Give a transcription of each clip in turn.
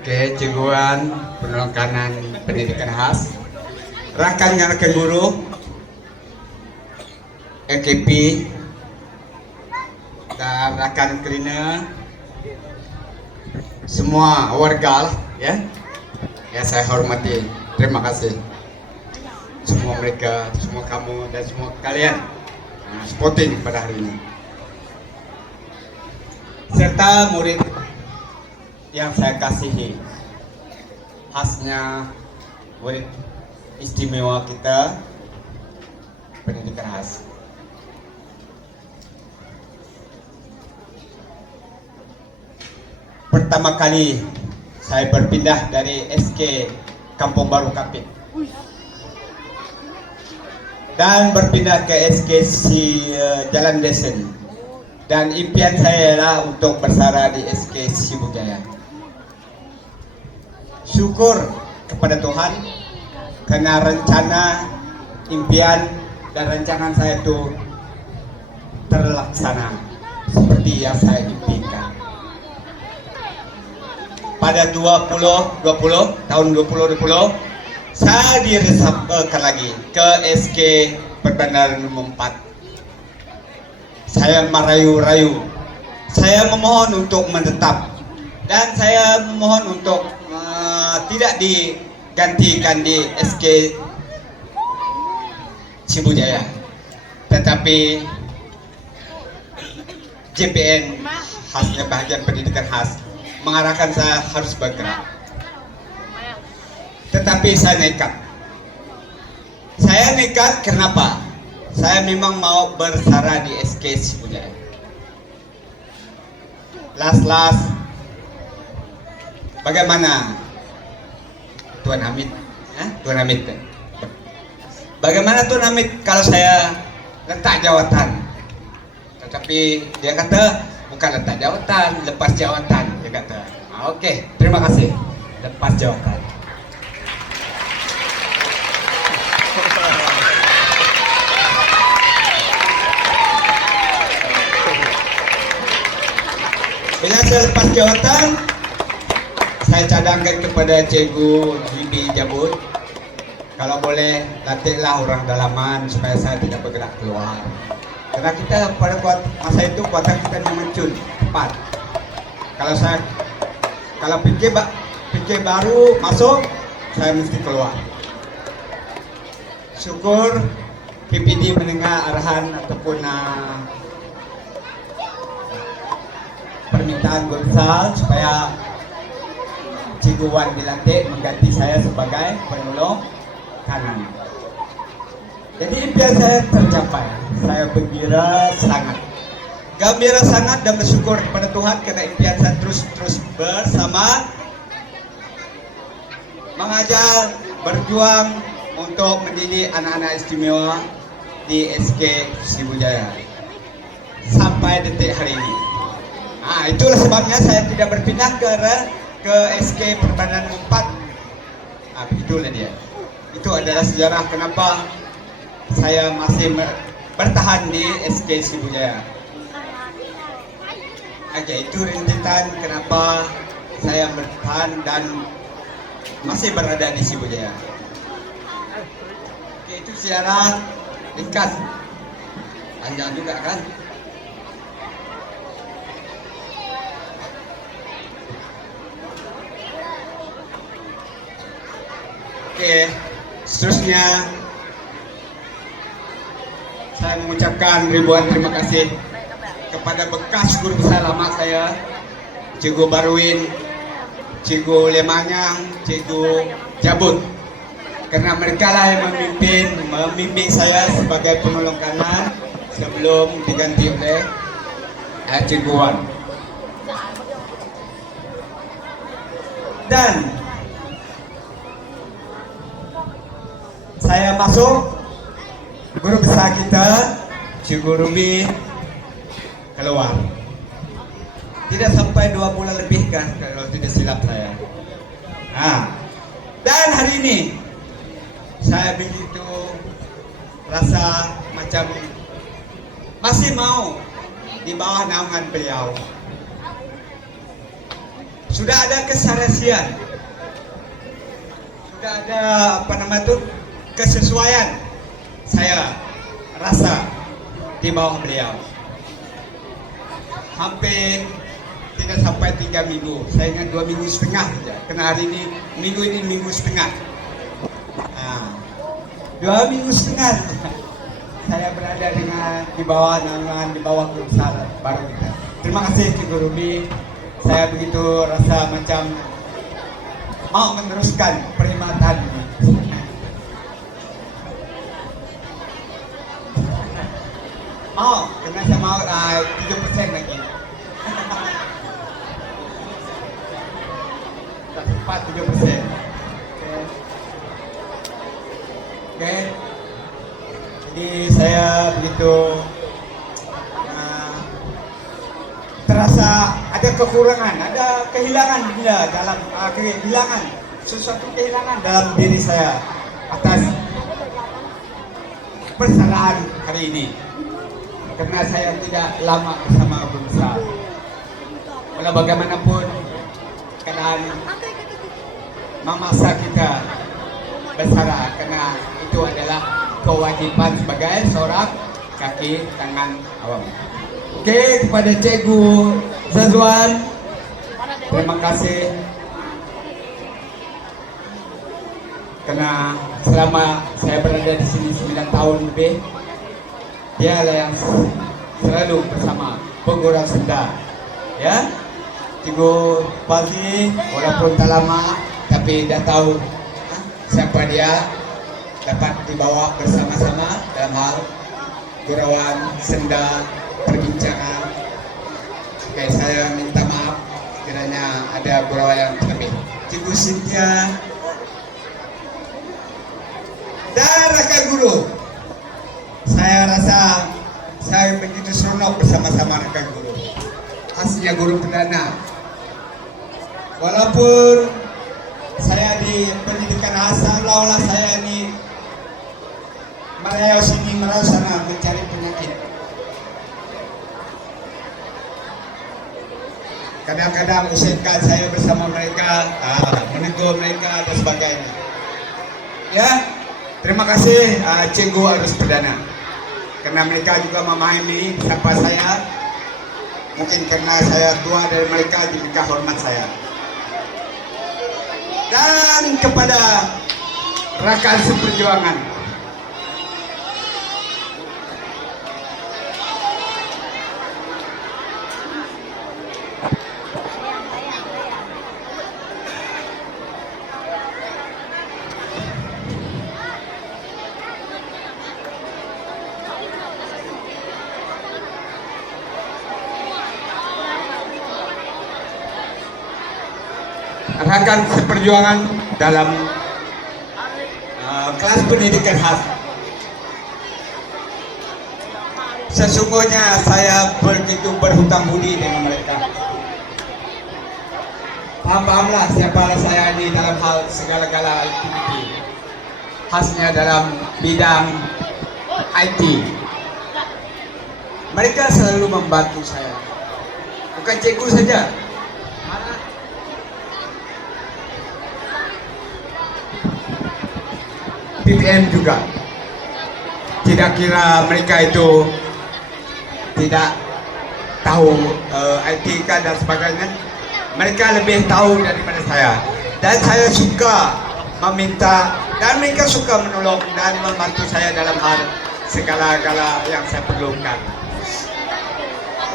Oke, Ciguan Penelengkanan Pendidikan Khas, rekan-rekan guru, LKP, dan rekan cleaner, semua warga ya, saya hormati. Terima kasih semua mereka, semua kamu dan semua kalian sporting pada hari ini, serta murid yang saya kasihi, khasnya murid istimewa kita pendidikan khas. Pertama kali saya berpindah dari SK Kampung Baru Kapit dan berpindah ke SK Jalan Desen, dan impian saya adalah untuk bersara di SK Sibujaya. Syukur kepada Tuhan karena rencana, impian dan rancangan saya itu terlaksana seperti yang saya impikan. Pada tahun 2020 saya diresapkan lagi ke SK Perbandaran nomor 4. Saya merayu-rayu, saya memohon untuk menetap, dan saya memohon untuk tidak digantikan di SK Sibujaya, tetapi JPN khasnya bagian pendidikan khas mengarahkan saya harus bergerak. Tetapi saya nekat. Saya nekat kenapa? Saya memang mau bersara di SK Sibujaya. Las, bagaimana Tuan Hamid? Tuan Hamid, bagaimana Tuan Hamid kalau saya letak jawatan? Tetapi dia kata bukan letak jawatan, lepas jawatan. Dia kata, oke, terima kasih, lepas jawatan. Bila saya lepas jawatan, saya cadangkan kepada Cikgu Bibi Jabut, kalau boleh latihlah orang dalaman supaya saya tidak bergerak keluar. Karena kita pada masa itu kuatan kita memencun cepat. Kalau fikir baru masuk, saya mesti keluar. Syukur PPD mendengar arahan ataupun permintaan Gonsal supaya Cikgu Wan dilantik mengganti saya sebagai penolong kanan. Jadi impian saya tercapai. Saya gembira sangat dan bersyukur kepada Tuhan karena impian saya terus bersama mengajar, berjuang untuk mendidik anak-anak istimewa di SK Sibujaya sampai detik hari ini. Itulah sebabnya saya tidak berpindah ke SK Perbandaran 4. Itulah dia. Itu adalah sejarah kenapa saya masih bertahan di SK Sibujaya. Itu rintitan kenapa saya bertahan dan masih berada di Sibujaya. Itu sejarah ringkas, panjang juga kan. Seterusnya saya mengucapkan ribuan terima kasih kepada bekas guru besar lama saya, Cikgu Barwin, Cikgu Lemanyang, Cikgu Jabut, karena mereka lah yang membimbing saya sebagai penolong kanan sebelum diganti oleh Cikgu Wan. Dan saya masuk, guru besar kita, Cikgu Ruby, keluar. Tidak sampai 2 bulan lebih kan, kalau tidak silap saya. Dan hari ini, saya begitu rasa macam masih mau di bawah naungan beliau. sudah ada keserasian, sudah ada apa nama itu kesesuaian saya rasa di bawah beliau. Hampir tidak sampai 3 minggu, saya ingat 2 minggu setengah saja. Karena hari ini minggu setengah. Nah, 2 minggu setengah saya berada di bawah naungan, di bawah Guru Besar baru kita. Terima kasih Cikgu Ruby. Saya begitu rasa macam mau meneruskan perkhidmatan ini. Karena saya mau 7% lagi. Tepat 7%. Oke. Jadi saya begitu terasa ada kekurangan, ada kehilangan bila dalam kehilangan sesuatu kehilangan dalam diri saya atas persalahan hari ini. Karena saya tidak lama bersama Guru Besar. Walau bagaimanapun keadaan memaksa kita bersara, karena itu adalah kewajiban sebagai seorang kaki tangan awam. Oke, kepada Cikgu Zazwan, terima kasih karena selama saya berada di sini 9 tahun lebih, dialah yang selalu bersama pengurang Sunda. Ya, Cikgu Fazli walaupun tak lama tapi dah tahu siapa dia, dapat dibawa bersama-sama dalam hal gurauan Sunda, perbincangan. Oke, saya minta maaf kiranya ada gurauan yang lebih. Cikgu Cynthia dan rekan guru, saya rasa saya begitu seronok bersama-sama rekan guru. Aslinya guru perdana. Walaupun saya di pendidikan asal, seolah saya ini merayau sini merayau sana mencari penyakit. Kadang-kadang usahakan saya bersama mereka, menegur mereka dan sebagainya. Ya, terima kasih Cikgu Arus Perdana. Karena mereka juga memahami siapa saya. Mungkin karena saya tua dari mereka, jadi mereka hormat saya. Dan kepada rekan seperjuangan, rekan seperjuangan dalam kelas pendidikan khas. Sesungguhnya saya begitu berhutang budi dengan mereka. Paham-pahamlah siapa saya ini dalam hal segala-gala aktiviti, khasnya dalam bidang IT. Mereka selalu membantu saya, bukan cikgu saja. PPM juga. Tidak kira mereka itu tidak tahu IT dan sebagainya, mereka lebih tahu daripada saya. Dan saya suka meminta dan mereka suka menolong dan membantu saya dalam hal segala-gala yang saya perlukan.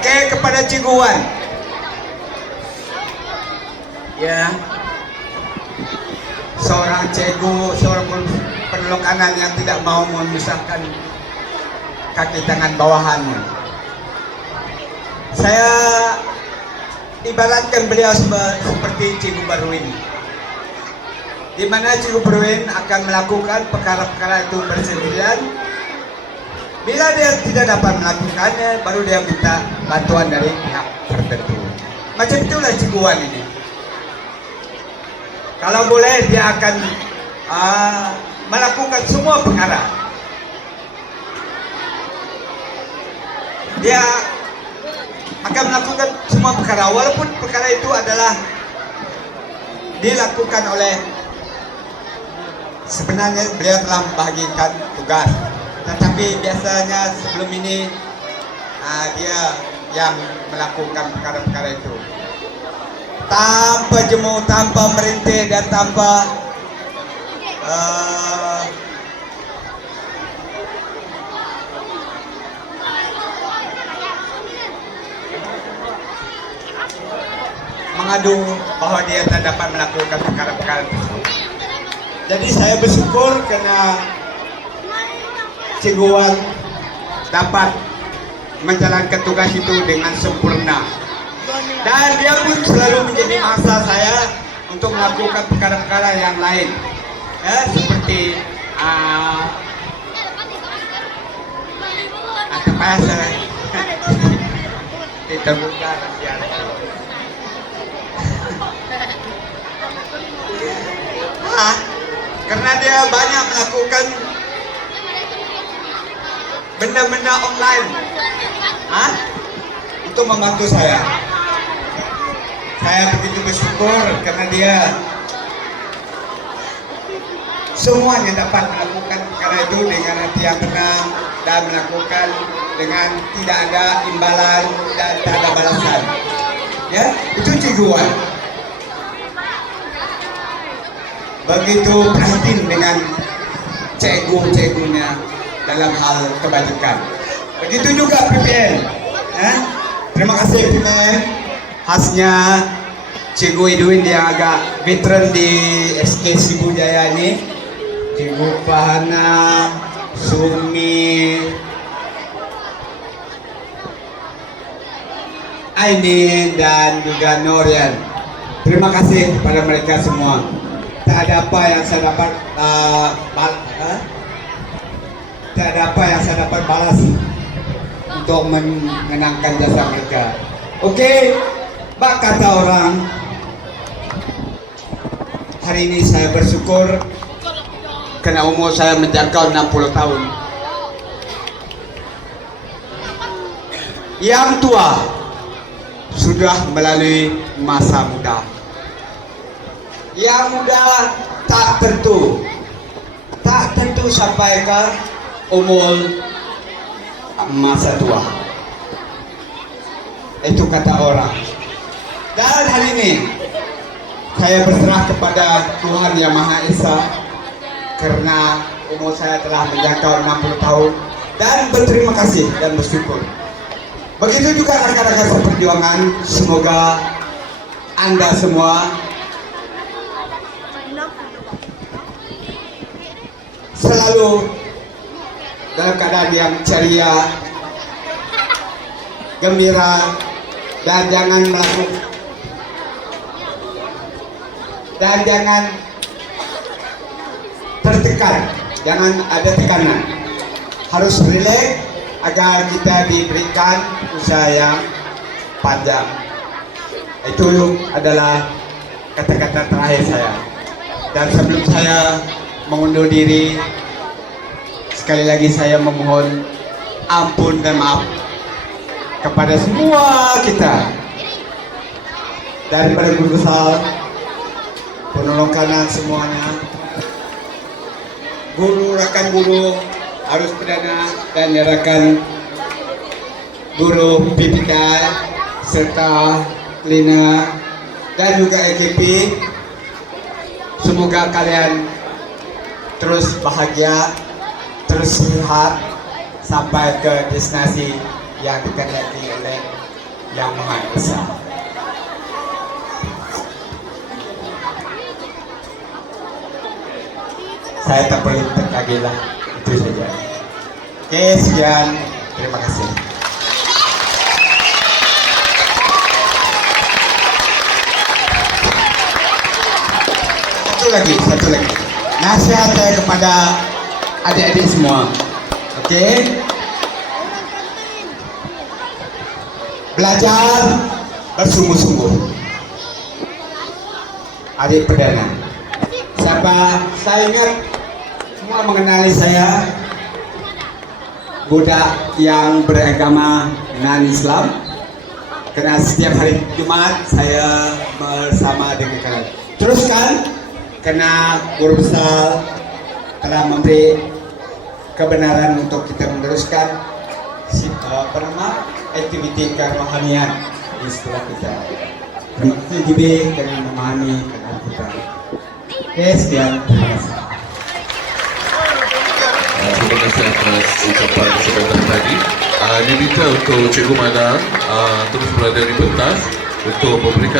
Oke, kepada Cikgu Wan. Ya, seorang cikgu, seorang penolong kanan yang tidak mau memisahkan kaki tangan bawahannya. Saya ibaratkan beliau seperti Cikgu Barwin, di mana Cikgu Barwin akan melakukan perkara-perkara itu bersendirian. Bila dia tidak dapat melakukannya, baru dia minta bantuan dari pihak tertentu. Macam itulah Cikgu Wan ini. Kalau boleh dia akan melakukan semua perkara. Dia akan melakukan semua perkara, walaupun perkara itu adalah dilakukan oleh, sebenarnya beliau telah membagikan tugas, tetapi biasanya sebelum ini dia yang melakukan perkara-perkara itu tanpa jemu, tanpa merintih dan tanpa mengadu bahwa dia tak dapat melakukan perkara-perkara tersebut. Jadi saya bersyukur karena Cikgu Wan dapat menjalankan tugas itu dengan sempurna. Dan dia pun selalu menjadi masa saya untuk melakukan perkara-perkara yang lain, ya, seperti apa saya terbuka karena dia banyak melakukan benda-benda online untuk membantu saya. Saya begitu bersyukur karena dia semuanya dapat melakukan perkara itu dengan hati yang tenang dan melakukan dengan tidak ada imbalan dan tak ada balasan. Ya, itu Cikgu Wan. Begitu prihatin dengan cikgu-cikgunya dalam hal kebajikan. Begitu juga PPN. Terima kasih PPN. Khasnya Cikgu Edwin yang agak veteran di SK Sibujaya ini. Cikgu Fahana, Sumi, Ainin dan juga Norian. Terima kasih kepada mereka semua. Tak ada apa yang saya dapat tak ada apa yang saya dapat balas untuk mengenangkan jasa mereka. Oke, bak kata orang, hari ini saya bersyukur karena umur saya menjangkau 60 tahun. Yang tua sudah melalui masa muda. Yang muda tak tentu sampai ke umur masa tua. Itu kata orang. Dan hari ini saya berserah kepada Tuhan Yang Maha Esa karena umur saya telah menjangkau 60 tahun dan berterima kasih dan bersyukur. Begitu juga rekan-rekan seperjuangan, semoga Anda semua selalu dalam keadaan yang ceria, gembira, dan jangan tertekan, jangan ada tekanan. Harus rileks agar kita diberikan usaha yang panjang. Itu adalah kata-kata terakhir saya. Dan sebelum saya mengundur diri, sekali lagi saya memohon ampun dan maaf kepada semua kita, daripada guru besar, penolong kanan semuanya, guru, rekan guru, Arus Perdana, dan rekan guru PPK serta Lina dan juga EKP. Semoga kalian terus bahagia, terus sehat sampai ke destinasi yang dikehendaki oleh Yang Maha Esa. Saya tak perlu lagi lah, itu saja. Oke, sekian, terima kasih. Satu lagi. Nasihat saya kepada adik-adik semua. Oke? Belajar bersungguh-sungguh. Adik perdana. Saya ingat semua mengenali saya, budak yang beragama non-Islam. Karena setiap hari Jumat saya bersama dengan kalian. teruskan karena guru besar telah memberi kebenaran untuk kita meneruskan aktiviti kerohanian di sekolah kita. Terima kasih JB karena memahami keadaan kita. Oke, sekian. Terima kasih. Terima kasih atas ucapan kesempatan tadi. Diminta untuk Cikgu Madang terus berada di pentas untuk memberikan